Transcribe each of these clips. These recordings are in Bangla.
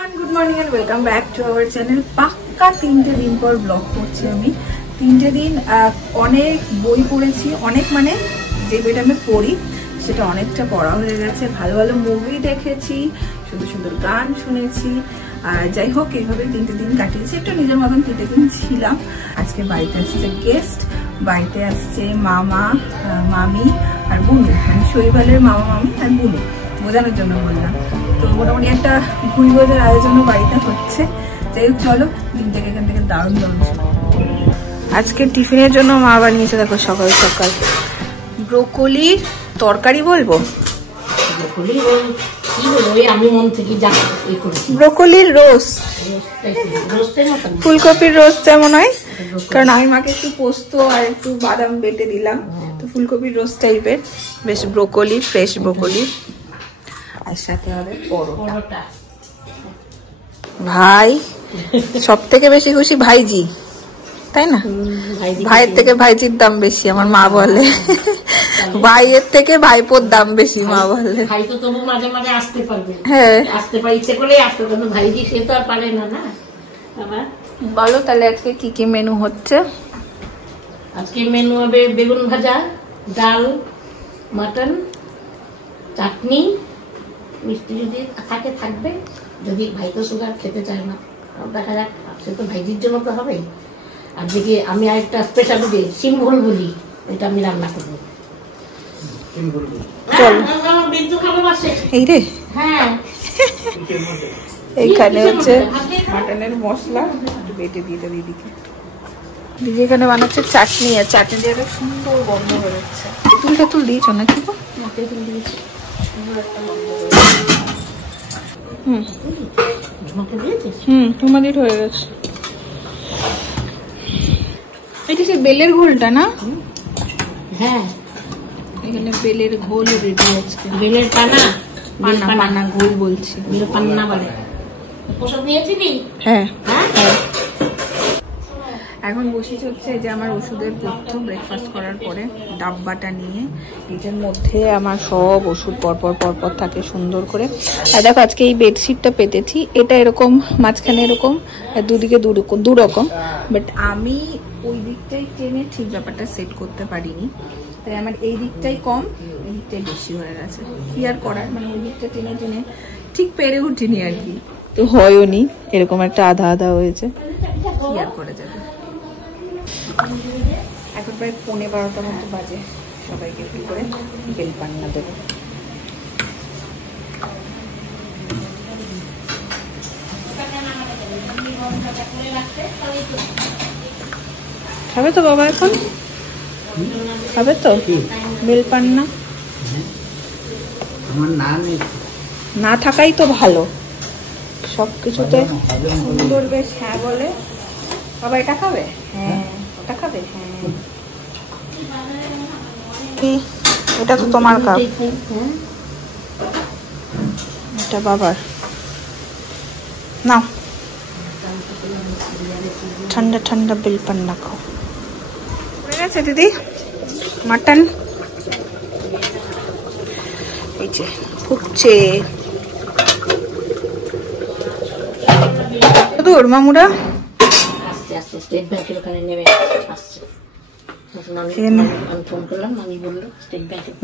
Everyone good morning and welcome back to our channel. पक्का 3টে दिन पर ब्लग করছি আমি। 3টে दिन অনেক বই পড়েছি, অনেক মানে যে বইটা আমি পড়ি সেটা অনেকটা পড়া হয়ে গেছে। ভালো ভালো মুভি দেখেছি, সুন্দর সুন্দর গান শুনেছি। আর যাই হোক এইভাবে 3টে दिन কাটিয়েছি, একটু নিজের মতন 3টে दिन ছিলাম। আজকে বাড়িতে আসছে গেস্ট, বাড়িতে আসছে মামা মামি আর বুনু, মানে শৈবালের মামা মামি আর বুনু বোঝানোর জন্য বললাম। তো মোটামুটি একটা ভুঁই বোঝার আয়োজনও বাড়িতে হচ্ছে। যাই হোক চলো দিনটাকে এখান থেকে দারুণ দারুণ। আজকে টিফিনের জন্য মা বানিয়েছে, দেখো সকাল সকাল ব্রোকলির তরকারি বলবো, ব্রোকলির রোস্ট, ফুলকপির রোস্ট যেমন হয়, কারণ আমি মাকে একটু পোস্ত আর একটু বাদাম বেটে দিলাম, তো ফুলকপির রোস্ট টাইপের। বেশ ব্রোকলি, ফ্রেশ ব্রোকলি, আর সাথে হবে পরোটা। ভাই সব থেকে বেশি খুশি ভাইজি, তাই না? ভাইয়ের থেকে ভাইজির দাম বেশি আমার মা বলে, ভাইয়ের থেকে ভাইপোর দাম বেশি মা বলে। ভাই তো তবু মাঝে মাঝে আসতে পারবে, হ্যাঁ আসতে পারে, ইচ্ছে করলেই আসতে পারবে। ভাইজি সে তো আর পারে না। না আমার বলো তাহলে আজকে কি কি মেনু হচ্ছে? আজকে মেনু হবে বেগুন ভাজা, ডাল, মাটন, চাটনি, মিষ্টি যদি থাকে থাকবে। যদি ভাই তো সুগার খেতে চায় না, দেখা যাক, সে তো ভাইজির জন্য তো হবে। আর দেখি আমি আরেকটা স্পেশাল দিয়ে সিমভোল বলি, এটা আমি রান্না করবো। এই রে, হ্যাঁ এইখানে হচ্ছে মাটনের মশলা বেটে দিয়ে দেবে দিদিকে। দিদি এখানে বানাচ্ছে চাটনি, আর চাটনি দিয়ে একটা সুন্দর গন্ধ বেরোচ্ছে। তুলটা তুল দিয়েছো নাকি? তোমাদের হয়ে গেছে। এটা সে বেলের ঘোলটা না? হ্যাঁ, এখানে বেলের ঘোল রেডি আছে। বেলের পানা, পানা পানা ঘোল বলছি, বেল পান্না বলে। ওষুধ নিয়েছিলি? হ্যাঁ হ্যাঁ। এখন বসেছি হচ্ছে যে আমার ওষুধের তথ্য, ব্রেকফাস্ট করার পরে ডাব্বাটা নিয়ে এটার মধ্যে আমার সব ওষুধ পরপর পরপর থাকে সুন্দর করে। আর দেখো আজকে এই বেডশিটটা পেতেছি, এটা এরকম মাঝখানে এরকম, আর দুদিকে দুরকম, বাট আমি ওই দিকটাই টেনে ঠিক ব্যাপারটা সেট করতে পারিনি, তাই আমার এই দিকটাই কম, এই দিকটাই বেশি হয়ে গেছে। কি আর করার, মানে ওই দিকটা টেনে টেনে ঠিক পেরে উঠিনি আর কি, তো হয়ও নি, এরকম একটা আধা আধা হয়েছে, কি আর করে যাবে। এখন প্রায় 11:15 মতো বাজে, সবাইকে একটু করে বেল পান্না দেবো। খাবে তো বাবা? এখন খাবে তো বেল পান্না? না থাকাই তো ভালো, সবকিছুতে সুন্দর বেশ হ্যাঁ বলে। বাবা এটা খাবে? হ্যাঁ। ওটা খাবে? হ্যাঁ। এটা তো তোমার কাপ, এটা বাবার। নাও ঠান্ডা ঠান্ডা বেল পান্না খাও। হয়ে গেছে দিদি মাটন, এই যে ফুটছে। দূর মামুরা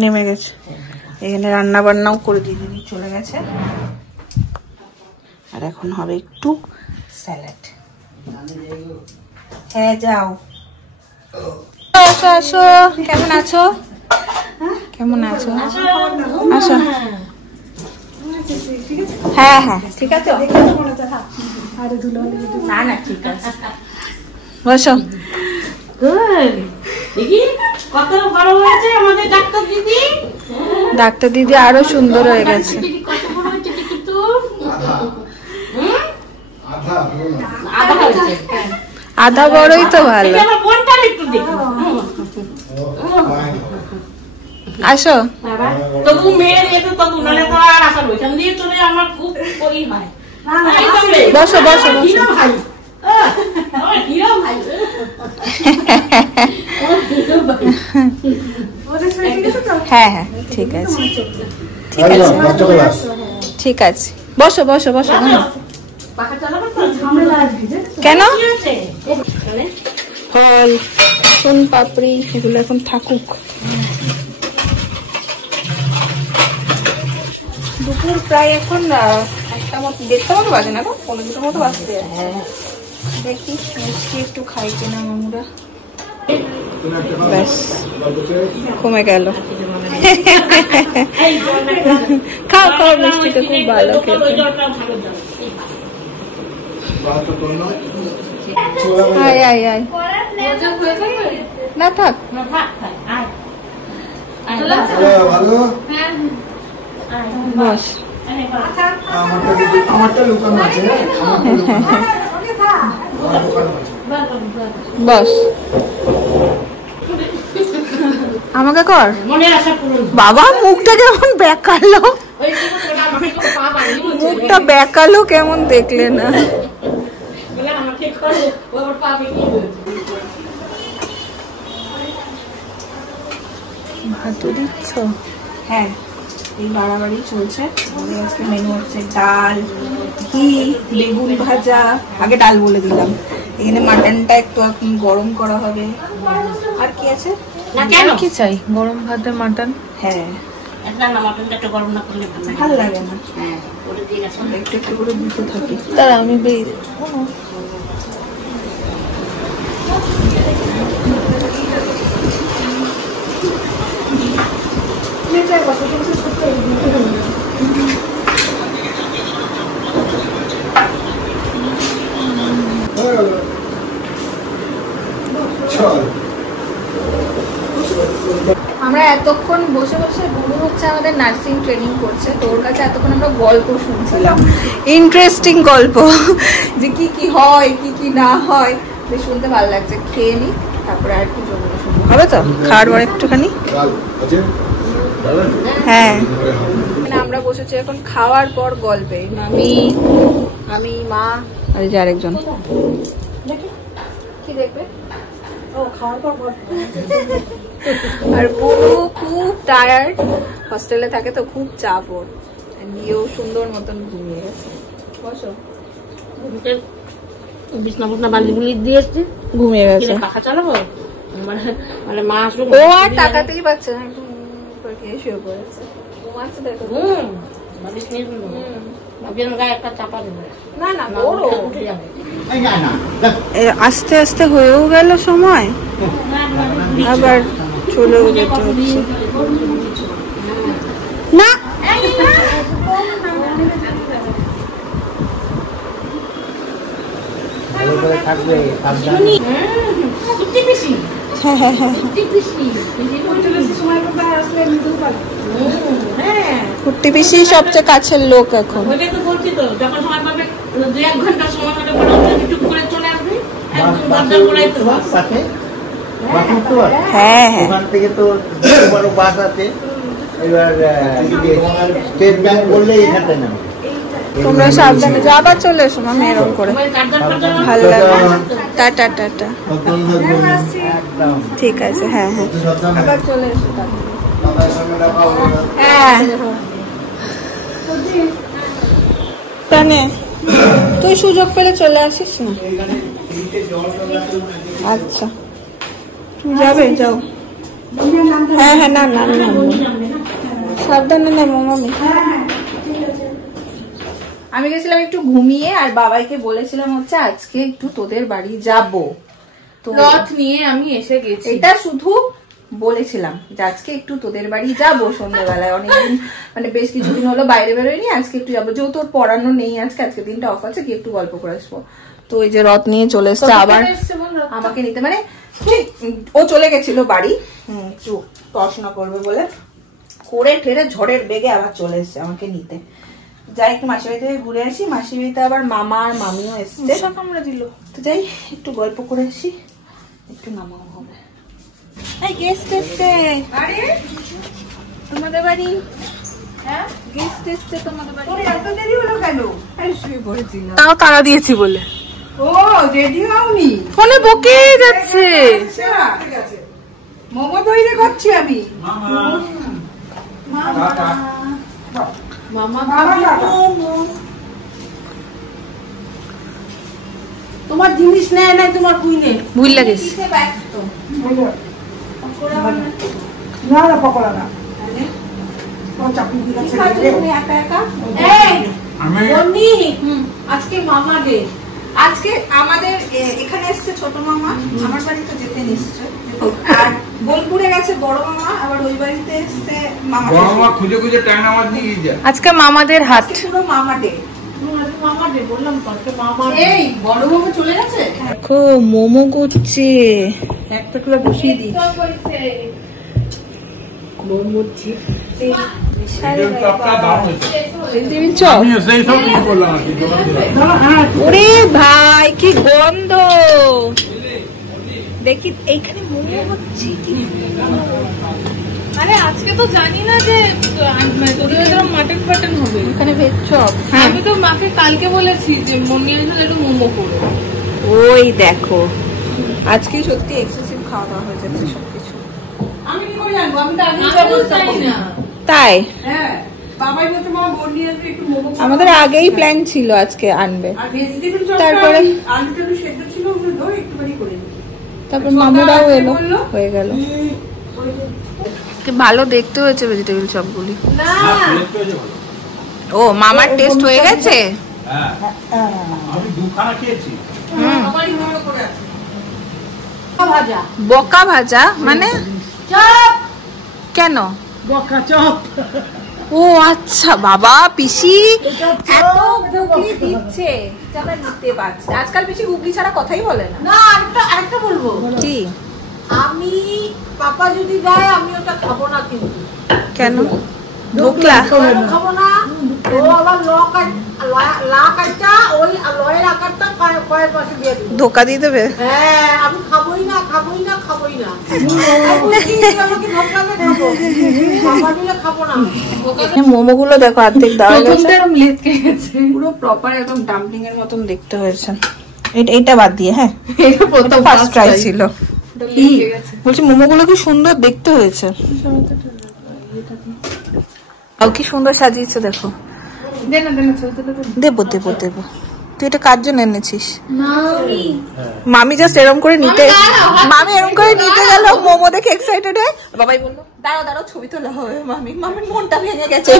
নেমে গেছে, এখানে রান্না বান্নাও করে দিয়ে দিদি চলে গেছে। আর এখন হবে একটু স্যালাড। হ্যাঁ যাও, আসো আসো, কেমন আছো? কেমন আছো? আসো। হ্যাঁ হ্যাঁ ঠিক আছে, না না ঠিক আছে, বসো। ডাক্তার দিদি আরো সুন্দর হয়ে গেছে, আধা বড়ই তো ভালো। আসো, তবু মেয়ের এতে তবু নালে তো আর আসা ওইখান দিয়ে চলে আমার খুব করি হয়। বসো বসো বসো। হ্যাঁ হ্যাঁ ঠিক আছে ঠিক আছে ঠিক আছে, বসো বসো বসো। পাখা চালাবো তো ঝামেলা আসবে। কেন? ফল, সোন পাপড়ি এগুলো এখন থাকুক। দুপুর প্রায় এখন 1টা মতো 1:30 মতো বাজে না গো, 1:45 মতো বাজতে। হ্যাঁ দেখি মিষ্টি একটু খাই কিনা মামুরা। ব্যাস কমে গেল। খাও খাও, মিষ্টিটা খুব ভালো খেতে। আয় আয় আয়, না থাক বস। বস আমাকে কর বাবা। মুখটা কেমন বেকালো, মুখটা বেকালো কেমন দেখলে না? ভাত দিচ্ছ? হ্যাঁ, এই বাড়াবাড়ি চলছে। আজকে মেনু হচ্ছে ডাল, ঘি, বেগুন ভাজা। আগে ডাল বলে দিলাম। এখানে মাটনটা একটু এখন গরম করা হবে। আর কি আছে? না কেন কি চাই? গরম ভাতে মাটন। হ্যাঁ, ভালো লাগে না। একটু একটু করে দিতে থাকি। তারা আমি আমরা এতক্ষণ বসে বসে, গুরু হচ্ছে আমাদের নার্সিং ট্রেনিং করছে, তো ওর কাছে এতক্ষণ আমরা গল্প শুনছিলাম, ইন্টারেস্টিং গল্প, যে কি কি হয় কি কি না হয়, বেশ শুনতে ভালো লাগছে। খেয়ে নি, তারপরে আর কি জন্য শুনবো, হবে তো খাওয়ার পর একটুখানি। হ্যাঁ, আমরা বসেছি এখন খাওয়ার পর গল্পে। আমি মা আর যে আরেকজন। কি দেখবে? আর বুড়ো খুব টায়ার্ড, হস্টেলে থাকে তো খুব চাপ ওর। গিয়েও সুন্দর মতন ঘুমিয়ে গেছে। বসো। বিছনা বালি বুলি দিয়েছে, ঘুমিয়ে গেছে। পাখা চালাবো মানে মা আসবে, ও আর তাকাতেই পারছে না, একটু শুয়ে পড়েছে। ঘুমাচ্ছে দেখো। বালিশ নিয়ে ভাবছিলাম গায়ে একটা চাপা দেবে। না না, উঠে যাবে। আস্তে আস্তে হয়েও গেল সময়, আবার চলেও যেতে হচ্ছে। না কুট্টি পিসি সবচেয়ে কাছের লোক এখন। হ্যাঁ হ্যাঁ, ওখান থেকে তো বড় বাস আছে। এবার স্টেট ব্যাংক বললে এখানে নামে। তোমরা সাবধানে যাও, আবার চলে এসো মামি এরকম করে, ভালো লাগবে। টাটা টাটা, ঠিক আছে। হ্যাঁ হ্যাঁ, আবার চলে এসো। হ্যাঁ তানে তুই সুযোগ পেলে চলে আসিস না। আচ্ছা যাবে, যাও। হ্যাঁ হ্যাঁ, না না না, সাবধানে নেমো মামি। আমি গেছিলাম একটু ঘুমিয়ে, আর বাবাইকে বলেছিলাম হচ্ছে আজকে একটু তোদের বাড়ি যাব, তো রথ নিয়ে আমি এসে গেছি। এটা শুধু বলেছিলাম যে আজকে একটু তোদের বাড়ি যাবো সন্ধ্যাবেলায়, অনেকদিন মানে বেশ কিছুদিন হলো বাইরে বেরোয়নি, আজকে একটু যাবো, যেহেতু তোর পড়ানো নেই আজকে দিনটা অফ আছে, কি একটু গল্প করে আসবো। তো এই যে রথ নিয়ে চলে এসছে আবার আমাকে নিতে, মানে ও চলে গেছিল বাড়ি একটু পড়াশোনা করবে বলে, করে ঠেরে ঝড়ের বেগে আবার চলে এসছে আমাকে নিতে। যাই একটু মাসি বাড়ি থেকে ঘুরে আসি, মাসি বাড়িতে আবার মামা আর মামিও এসছে, আমরা দিল, তো যাই একটু গল্প করে আসি, একটু নামাও হবে। এই গেস্ট এসছে তোমাদের বাড়ি, গেস্ট এসছে তোমাদের বাড়ি। এত দেরি হলো কেন? শুয়ে পড়েছিলাম, তাও তাড়া দিয়েছি বলে। ও রেডি হওনি? ফোনে বকে যাচ্ছে। মোমো তৈরি করছি আমি। মামা তোমার জিনিস নেয় নাই তোমার বুঝলে ভুল লাগিস না না পকোড়া না আজকে মামা ডে। আজকে আমাদের এখানে এসছে ছোট মামা, আমার বাড়িতে যেতে নিশ্চয়, আর বোলপুরে গেছে বড় মামা, আবার ওই বাড়িতে এসছে মামা। বড় মামা খুঁজে খুঁজে ট্যাংরা মাছ নিয়ে যায়। আজকে মামাদের হাত, পুরো মামা ডে। এই বড় মামা চলে গেছে। দেখো মোমো করছে, একটা করে বসিয়ে দিই। মোমো চিপ ওরে ভাই কি গন্ধ, দেখি এইখানে মোমো হচ্ছে কি। আরে আজকে তো জানি না যে মাটন ফাটন হবে, এখানে ভেজ চপ। আমি তো মাকে কালকে বলেছি যে মনে হয় একটু মোমো করো। ওই দেখো আজকে সত্যি এক্সেসিভ খাওয়া দাওয়া হয়ে যাচ্ছে সবকিছু। আমি কি করে জানবো? আমি তো আগে জানি না। তাই হ্যাঁ, বাবাই বলছে মা বোন নিয়ে আসবে একটু মোমো। আমাদের আগেই প্ল্যান ছিল আজকে আনবে, আর ভেজিটেবল চপ তারপরে আলুটা সেদ্ধ ছিল, ওগুলো ধরে একটুখানি করে দিই। তারপর মামুরাও এলো, হয়ে গেল। ভালো দেখতে হয়েছে ভেজিটেবল চপগুলি। না ও মামার টেস্ট হয়ে গেছে। হ্যাঁ আমি দুখানা খেয়েছি। আমারই ভালো করে আছে। ভাজা বকা ভাজা মানে চপ, কেন? বকা চপ। ও আচ্ছা বাবা, পিসি এত গুগলি দিচ্ছে যে আমরা নিতে পারছি। আজকাল পিসি গুগলি ছাড়া কথাই বলে না। না আরেকটা বলবো কি? আমি পাপা যদি যায় আমি ওটা খাবো না, কিন্তু কেন? ঢোকলা খাবো না। ও আবার লা কাটটা ওই লয়ের আকারটা কয়ের পাশে দিয়ে দিবে, ধোকা দিয়ে দেবে। হ্যাঁ আমি খাবোই না। আমাকে ধোকাবে খাবো, পাপা দিলে খাবো না। মোমো গুলো দেখো অর্ধেক দেওয়া গেছে, লেটকে গেছে। পুরো প্রপার একদম ডাম্পলিং এর মতন দেখতে হয়েছে। এটা বাদ দিয়ে, হ্যাঁ এটা প্রথম ফার্স্ট ট্রাই ছিল। লেটকে গেছে। বলছি মোমো গুলো কি সুন্দর দেখতে হয়েছে, কি সুন্দর সাজিয়েছে দেখো। দে না ছবি তুলে দে। দেবো দেবো দেবো। তুই এটা কার জন্য এনেছিস? না মামি জাস্ট এরম করে নিতে, মামি এরম করে নিতে গেল মোমো দেখে এক্সাইটেড হয়ে। বাবাই বললো দাঁড়াও দাঁড়াও ছবি তোলা হবে। মামির মনটা ভেঙে গেছে।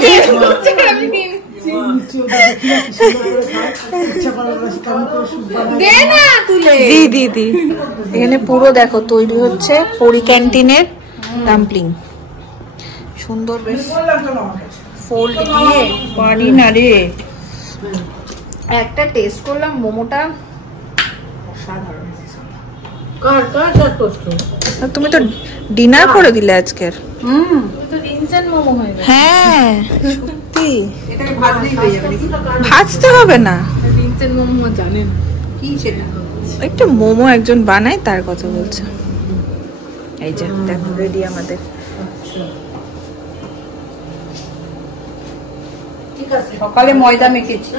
দে না তুলে। দি এখানে পুরো দেখো তৈরি হচ্ছে পরি ক্যান্টিনের ডাম্পলিং। সুন্দর বেশ ফোল্ড দিয়ে পারি না রে। একটা টেস্ট করলাম মোমোটা অসাধারণ। তুমি তো ডিনার করে দিলে আজকের। তো ইনস্ট্যান্ট মোমো হয়ে গেছে। হ্যাঁ সত্যি, এটাকে ভাজলেই হয়ে যাবে নাকি? ভাজতে হবে না। ইনস্ট্যান্ট মোমো জানেন কি সেটা? একটা মোমো একজন বানায় তার কথা বলছে। এই যে দেখো রেডি আমাদের। ঠিক আছে। সকালে ময়দা মেখেছি,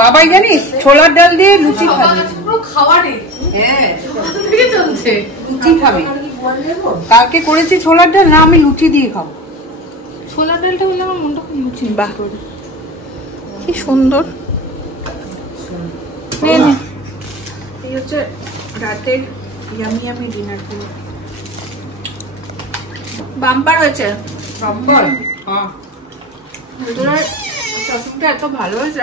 বাবাই জানিস ছোলার ডাল দিয়ে লুচি খাবে। পুরো খাওয়ারে হ্যাঁ থেকে চলছে। লুচি খাবে। কালকে করেছি ছোলার ডাল, না আমি লুচি দিয়ে খাবো। ছোলা ডালটা হলে আমার মনটা খুব লুচি। বাহ কি সুন্দর। এই হচ্ছে রাতের ইয়ামি ডিনার পুরো বাম্পার হয়েছে। বাম্পার এত ভালো হয়েছে।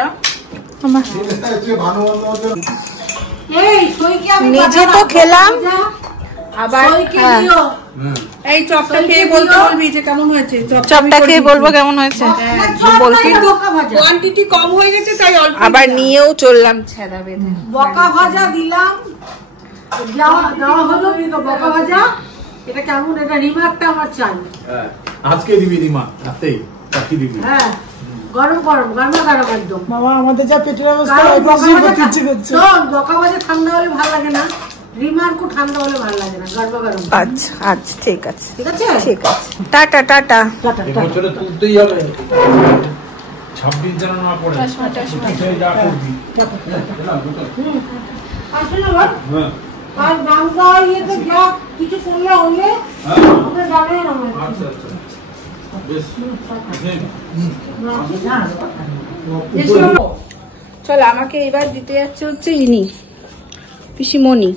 নিজে তো খেলাম, আবার এই চপটা খেয়ে বলতে বলবি যে কেমন হয়েছে। চপটা খেয়ে বলবো কেমন হয়েছে। কিন্তু কোয়ান্টিটি কম হয়ে গেছে তাই অল্প। আবার নিয়েও চললাম ছেদা বেঁধে। বকা ভাজা দিলাম, দেওয়া হলো কিন্তু বকা ভাজা। এটা কেমন? এটা রিমার্কটা আমার চাই। আজকে দিবি রিমা, রাতেই রাখি দিবি। হ্যাঁ গরম একদম। মামা আমাদের যা পেটের অবস্থা, বকা ভাজা ঠান্ডা হলে ভালো লাগে না, রিমার্কও ঠান্ডা হলে ভালো লাগে না, গরম। আচ্ছা আচ্ছা ঠিক আছে ঠিক আছে ঠিক আছে। Tata tata. এবছরে তুলতেই হবে 26 জানা না পড়ে যা করবি। আসলে আর বাংলা ইয়েতে যা কিছু করলে হলে আমরা জানেন আমরা। আচ্ছা বেশ। চলো আমাকে এবার দিতে যাচ্ছে হচ্ছে ইনি পিসিমণি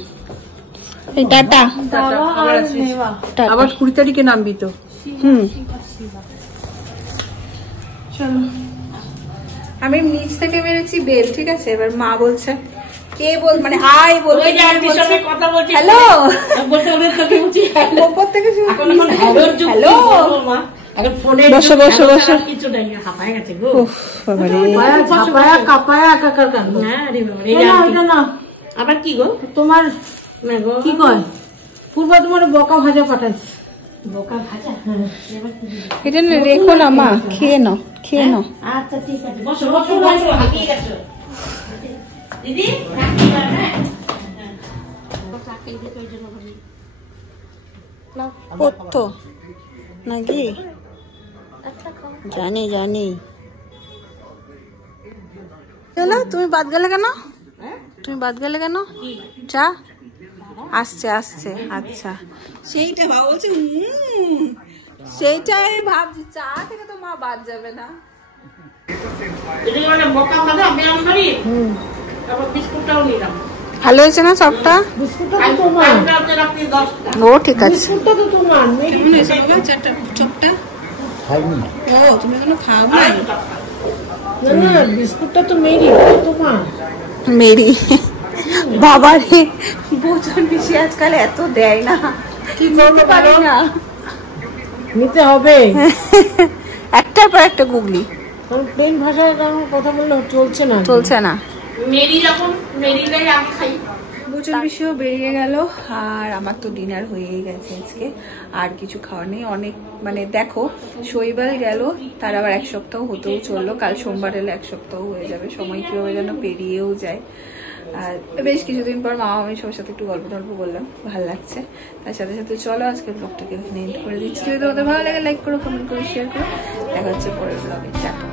এই টাটা টাটা। আবার 20 তারিখে নামবি তো। চলো আমি নিচ থেকে মেরেছি বেল, ঠিক আছে? এবার মা বলছে কে বল মানে আয় বলতে কথা বলছি, হ্যালো হ্যালো ওপর থেকে শুরু এখন হ্যালো মা, এখন ফোনে বসো বসো বসো। কিছু নাই, হাঁপায় গেছে গো। উফ বাবারে হাঁপায়া কাঁপায়া একাকার কাণ্ড। হ্যাঁ রে বাবা, এটা না আবার কি গো তোমার কি কয় পূর্ব তোমার বকা ভাজা পাঠাইছে। বকা ভাজা? এটা না রেখো না মা, খেয়ে নাও খেয়ে নাও। আচ্ছা ঠিক আছে, বসো বসো বসো, হাঁপিয়ে গেছো দিদি, রাখি না হ্যাঁ করতো নাকি জানি জানি। তুমি বাদ গেলে কেন? তুমি বাদ গেলে কেন? চা আসছে আসছে। আচ্ছা সেইটা বাবা বলছে সেইটাই ভাবছি, চা থেকে তো মা বাদ যাবে না। বকা ভাজা ব্যায়াম করি, তারপর বিস্কুটটাও নিলাম। ভালো হয়েছে না চপটা? ও ঠিক আছে। কেমন হয়েছে বাবা চপটা? ও তুমি এখনো খাওনি? বিস্কুটটা তো মেরি তোমার। মেরি বাবারে ভোজন বেশি আজকাল এত দেয় না, কি করতে পারি না, নিতে হবে একটার পর একটা গুগলি। প্লেন ভাষায় কথা বললে চলছে না। মেরি যখন মেরিটাই আমি খাই। ভোজন বিষয়ও বেরিয়ে গেল আর আমার তো ডিনার হয়েই গেছে আজকে, আর কিছু খাওয়া নেই। অনেক মানে দেখো শৈবাল গেল, তার আবার 1 সপ্তাহ হতেও চললো, কাল সোমবার এলে 1 সপ্তাহ হয়ে যাবে। সময় কিভাবে যেন পেরিয়েও যায়। আর বেশ কিছুদিন পর মা আমি সবার সাথে একটু গল্প টল্প করলাম, ভালো লাগছে। তার সাথে সাথে চলো আজকে ব্লগটাকে এখানে এন্ড করে দিচ্ছি। যদি তোমাদের ভালো লাগে লাইক করো, কমেন্ট করো, শেয়ার করো। দেখা হচ্ছে পরের ব্লগে। টাটা।